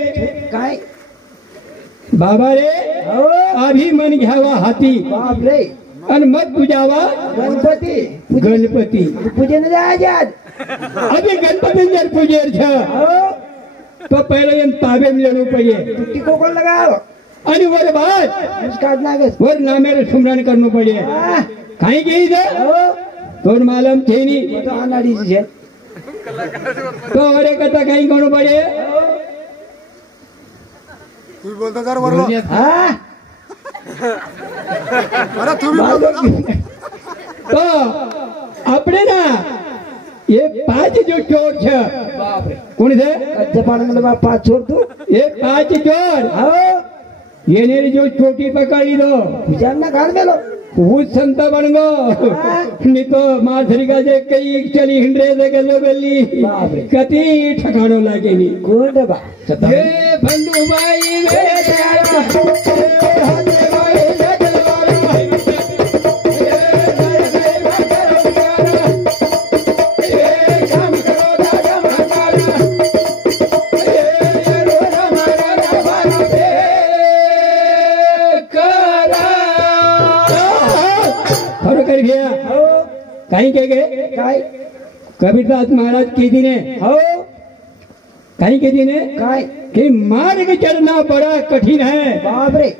काय बाबा रे हो आधी मन घ्यावा हाती बाप रे आणि मग पूजावा गणपती गणपती पूजेने जायच्यात आधी गणपती जर पूजेर छ हो तो पहिले एम ताबे मिळू पाहिजे तुट्टी कोकण लगाव आणि वर बाद काढ नागस वर नामेर सुमरण करणं पाहिजे काही घेई हो तोर मालम थेनी तो अनाडीची છે तो वरे कथा काही करणं पाहिजे तू बोलता जर वरलो हा अरे तुम्ही बोलता तो આપણે ના એ પાંચ जो ચોર છે बाप रे કોણ છે कच्चे पाणी मध्ये बाप पाच छोड तू એ પાંચ ચોર हो એને जो छोटी पकड़ी दो पूजांना काढ मेलो वो संत बन गो नहीं तो माथरी का जे कई चली हिंडरे से गलो गली बाप रे। कति ठकानो लागे नी कोण बा ये बंधु भाई वे कर गया हो कहीं के गए काय कबीरदास महाराज की दिने हो कहीं के दिने काय कि मार्ग चलना बड़ा कठिन है बाप रे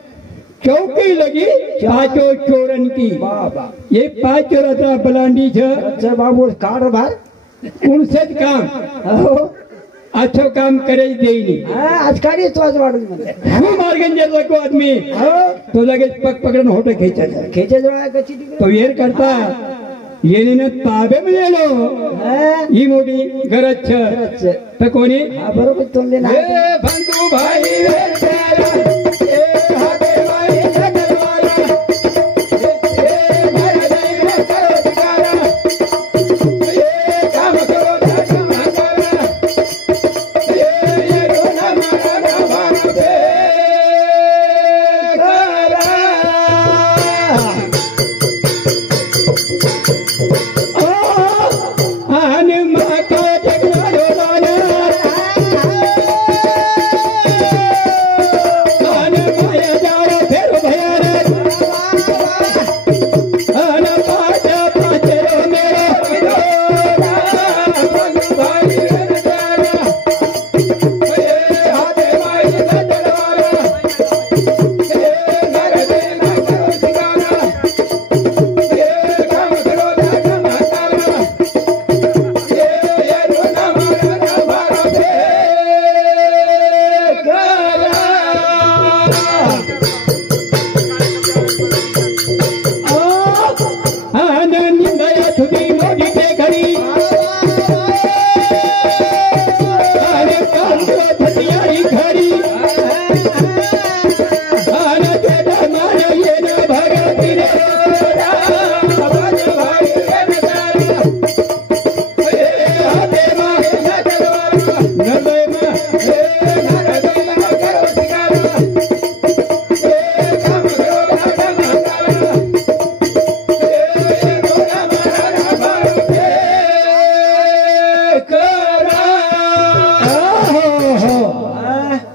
चौकी लगी पांचों चोरन की बाबा ये पांच चोर आता बलांडी छ कच्चे बाबू काढ बार उनसे काम हो अच्छो काम करे देनी हा आज काढी तो आज वाढून म्हणते हम मार्गन जैसा को आदमी हो तो लगे पग पकड़न होटे खींचा जाए खेचे जोडा कच्ची तिकडे तो ये करता ये ने ताबे में ले लो हा ही मोठी गरज छ खरंच. तर कोणी हा बरोबर तोंडले ना ए बंधू भाई वे तेरा ए हाथे भाई जगलवाला ए माया दई में करो दिगारा ए काम करो धर्म करा ए रोना मारा ना भाना बे करा आन माता जगलालो लाना आन माया जाओ फिर भयाना आन पाटा पाचरो मेरा विरोधा भाई रजाना ए हाथे भाई जगलवाला ए घर दे ना करो ठिकाना ए काम करो धर्म करा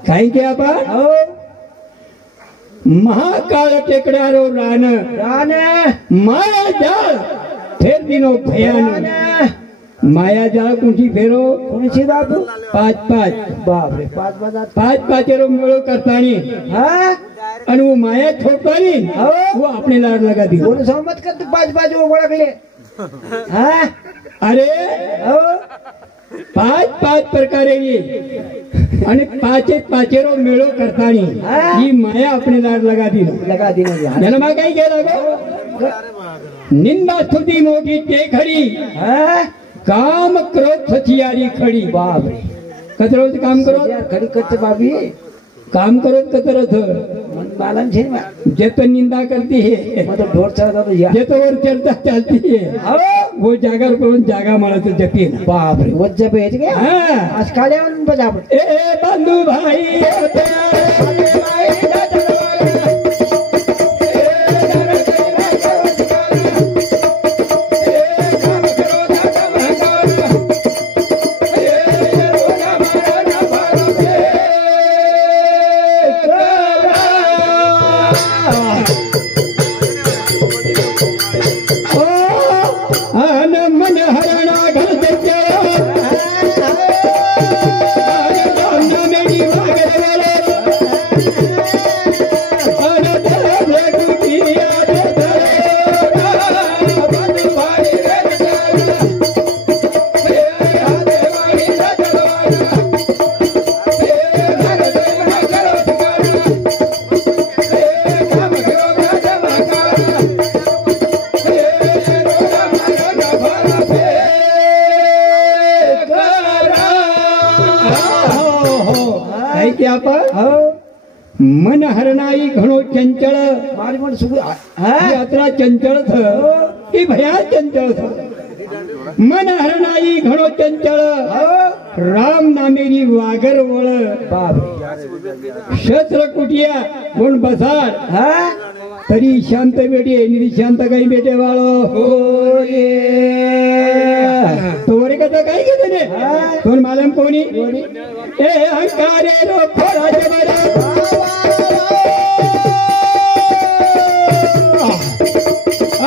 काही के आपा हो महाकाळ टेकड्यारो रान रान माया जाळ फेर दिनो भयान माया जाळ कुंठी फेरो कोणची बापू पाच पाच बाप रे पाच बाजार पाच पाचेरो मेळो करतानी हा आणि वो माया छोडतानी हो. वो अपने लाड लगा दी कोण सहमत कर तू पाच बाजू ओळखले हा अरे हो पाच पाच प्रकारे आणि पाचे पाचेरो मेळो करतानी हा. ही माया अपने लाड लगा दी लगा दिनो जन्मा काही केला गो निंदा स्तुती मोठी ते खरी हा काम क्रोध सचियारी खड़ी बाप रे कतरोज काम करो यार खरी कच्चे बाबी काम करो कतरथ मन बालन छे ना जे तो निंदा करती है मग तो ढोर चढता तो या जे तो वर चढ़ता चलती है हो वो जागर करून जागा म्हणत जती ना बाप रे वज्ज पेज के हा. आज काढ्यावर बजा आपण ए बंधू भाई काय की आपण हो मन हरणाई घणो चंचल मारी पण सुगु हा यात्रा चंचल ती भया चंचल मन हरणाई घणो चंचल राम नामेरी वागर वळ बाप शस्त्र कुटिया कोण बसाड हा तरी शांत बेटे निधी शांत काही बेटे वाळो तो वरे कथा काही घेते ने कोण मालम कोणी ए हंकारे रो खोरा जबरा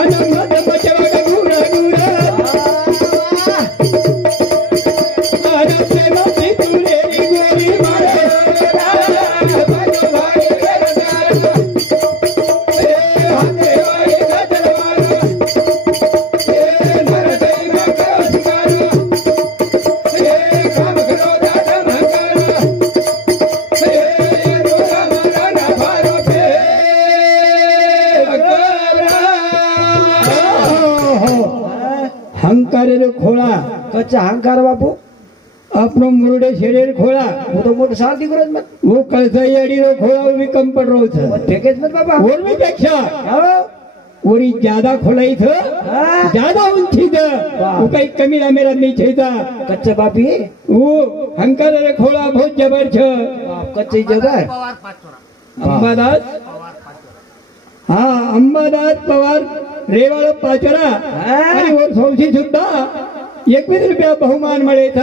अनमद बचवा गुरा गुरा आना प्रेम से तुरे गोरी मारे हंकारे रो खोळा कच्चा अहंकार बापू अपनो मुरडे शेडेर खोळा હું તો મોટો શાંતિ કરો જ મત वो कळसाई रो खोळा भी कंपन रोज ઠેકે જ મત બાપા और भी पेक्षा हो ओरी ज्यादा खोलाई थ हा ज्यादा ऊंची थ वो काही कमी ना मेरा नहीं छेता कच्चे बापी वो हंकार रे खोला बहुत जबर छ कच्चे जगह अंबादास हाँ अंबादास पवार रेवाळ पाचरा आणि वर सौशी सुद्धा 21 रुपया बहुमान मिळे थ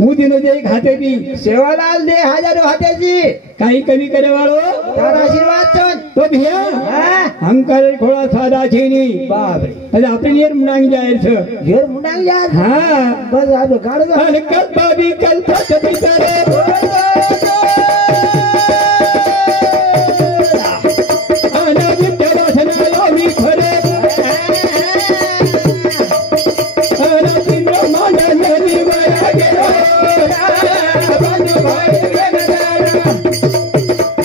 હું દિનો જે ખાતે દી सेवालाल दे हजारो हात्याची काही कमी करे वाळो તારા આશીર્વાદ છે तो भिया હા हंकार रे खोला सादा छेनी બાપ રે એટલે આપણે નિયર મુનાંગ જાય છે ઘેર મુંડાંગ યાર હા બસ આપણે ગાડો અને કલ્પા વિકલ્પ છબી કરે અને વિદ્યાવાસના લાવી ફરે અને તિનો માનન નિવાયા ગયો બાજુ ભાઈ વેગદારા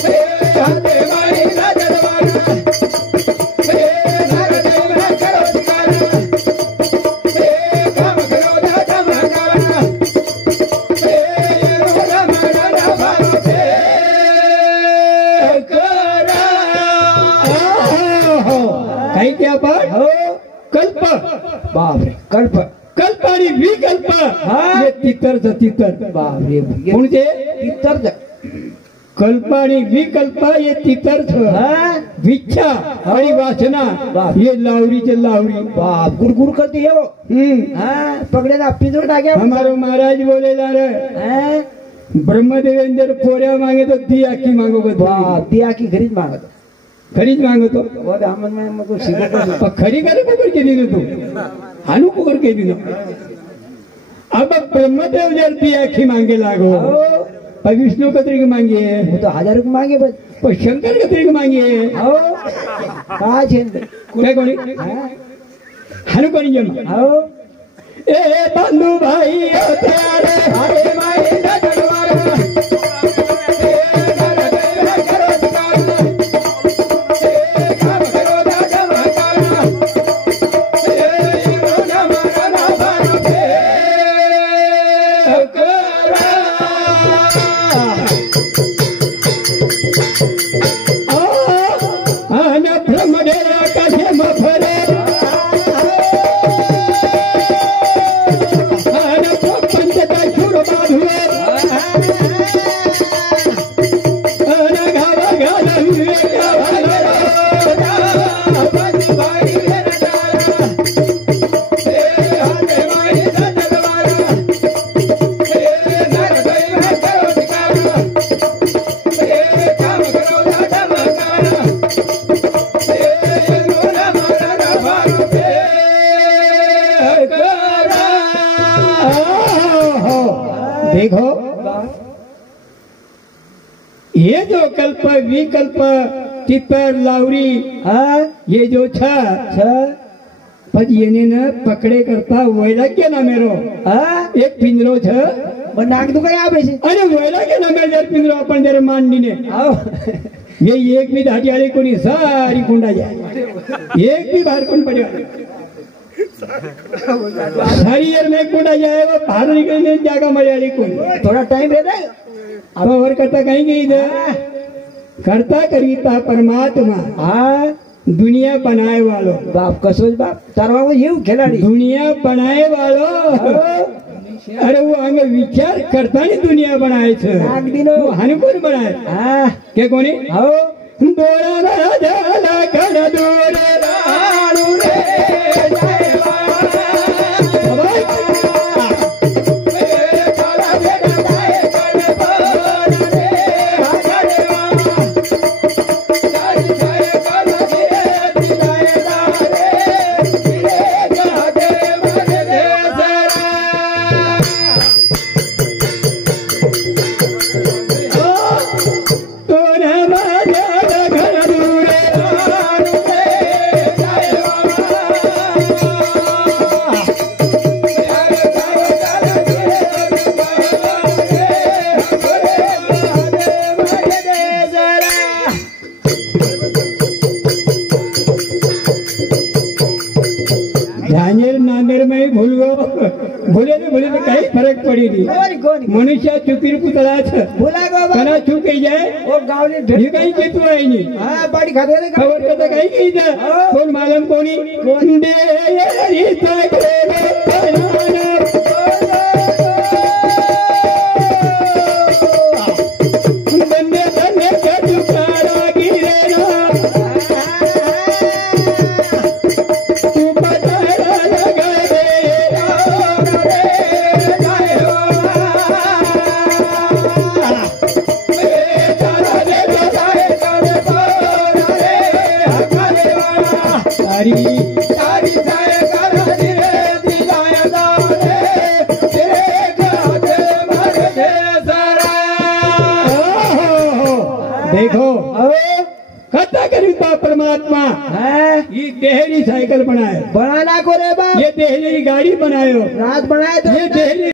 હે હાથે મારી નજરવાના હે નરદેવના કરો દિકારા હે કામ કરો દાદા મહાકારા હે રોડા મારા ભારો છે काही त्या पण हो कल्प बाप रे कल्प कल्प आणि विकल्प हा. हे तितर बाप रे म्हणजे इतर कल्प आणि विकल्प हे तितर हा विच्छा आणि वासना बाप. हे लावरीचे लावरी बाप गुड़गुड़ करती है वो हाँ पकड़े ना पिंजरा डाके हमारो महाराज बोलेला रे हाँ ब्रह्मदेवेंद्र पोऱ्या मागे तो ती आखी मागो बाप दिया की खरीद मांगा तो खरीच मागतो वो हमन में मको सीखो पण खरी करे कुकर केली ना तू हानू कुकर केली ना अब ब्रह्मदेव जर ती आखी मांगे लागो पण विष्णु कत्री की मांगे वो तो 1000 रुपये मांगे बस पण शंकर कत्री की मांगे हो कहा छे काय कोणी हानू कोणी जमा हो ए बंधू भाई ओ प्यारे अरे माई नजरवाला देखो ये जो कल्प विकल्प चित्तर लावरी हाँ ये जो छा पण येने न पकड़े करता वैराग्य ना मेरो हाँ एक पिंजरो छ पण नाक दुखाय આવે છે अरे वैराग्य ना मेर जर पिंजरो आपण जर मांडीने आओ ये एक भी धाटियाली कोणी सारी कुंडा जाए एक भी बाहर कौन पड़े सारी यार में कुंडा जाए वो बाहर निकलने जागा मलयाली कोणी थोड़ा टाइम रहता है अब और करता कहेंगे इधर करता करीता परमात्मा हाँ दुनिया बनाए वालों बाप कसोज बाप तारवा येऊ खिलाडी दुनिया बनाए वालों अरे वो हमें विचार करता नहीं दुनिया बनाए छे अगदी नो हानि कोण बनाए हा के कोणी हो डोळा राजाला कड दूर राणू रे जयवा झांझर नांदेड़ में ही भूल गो भूले तो कहीं फरक पड़ी नहीं कोण मनुष्य चुकीर पुतळा छ बोला गो बाप कला चूक जाए ओ गावली ही काही चेतू आहे नी हा बाडी खाते रे खबर कथा काही की इथं कोण मालम कोणी डेरी तकडे बंदे बंदे का चुकारा गिरेना तू पतारा लगा तारी तारी जाए कर धीरे दिलाया दारे तेरे गाते मर दे जरा देखो कथा करीता परमात्मा है ये देहरी साइकिल बनाए बनाना को रे बाप ये देहरी गाड़ी बनायो रात बनाए तो ये देहरी